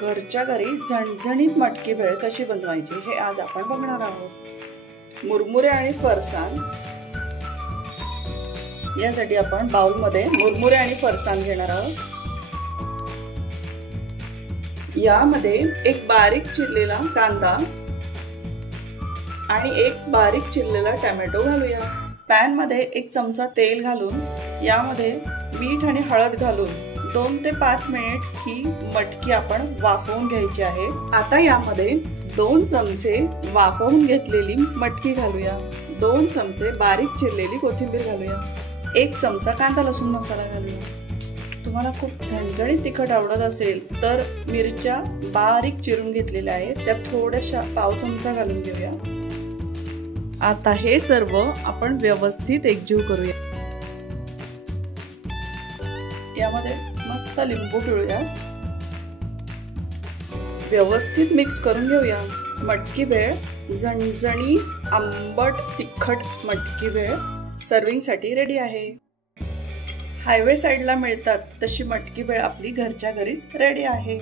घरच्या घरी झणझणीत मटकी भेळ कशी बनवायची हे आज आपण बघणार आहोत। मुरमुरे आणि फरसाण यासाठी आपण बाउलमध्ये मुरमुरे आणि फरसाण घेणार आहोत। यामध्ये एक बारीक चिरलेला कांदा आणि एक बारीक चिरलेला टोमॅटो घालूया। पॅन मध्ये एक चमचा तेल घालून यामध्ये मीठ आणि हळद घालून 2 ते 5 मिनिट ही मटकी आपण वाफवून घ्यायची आहे। आता यामध्ये 2 चमचे वाफवून घेतलेली मटकी घालूया, 2 चमचे बारीक चिरलेली कोथिंबीर घालूया, 1 चमचा कांदा लसूण मसाला घालूया। तुम्हाला खूप झणझणीत तिखट आवडत असेल तर मिरच्या बारीक चिरून घेतलेल्या आहेत, त्या थोड्याशा पाव चमचा घालून घेऊया। आता हे सर्व आपण व्यवस्थित एकजीव करूया। यामध्ये मस्त लिंबू पिळूया, व्यवस्थित मिक्स करून घेऊया। मटकी भेळ झणझणी आंबट तिखट मटकी भेळ सर्विंग साठी रेडी आहे। हायवे साइडला मिळतात तशी मटकी भेळ आपली घरच्या घरीच रेडी आहे।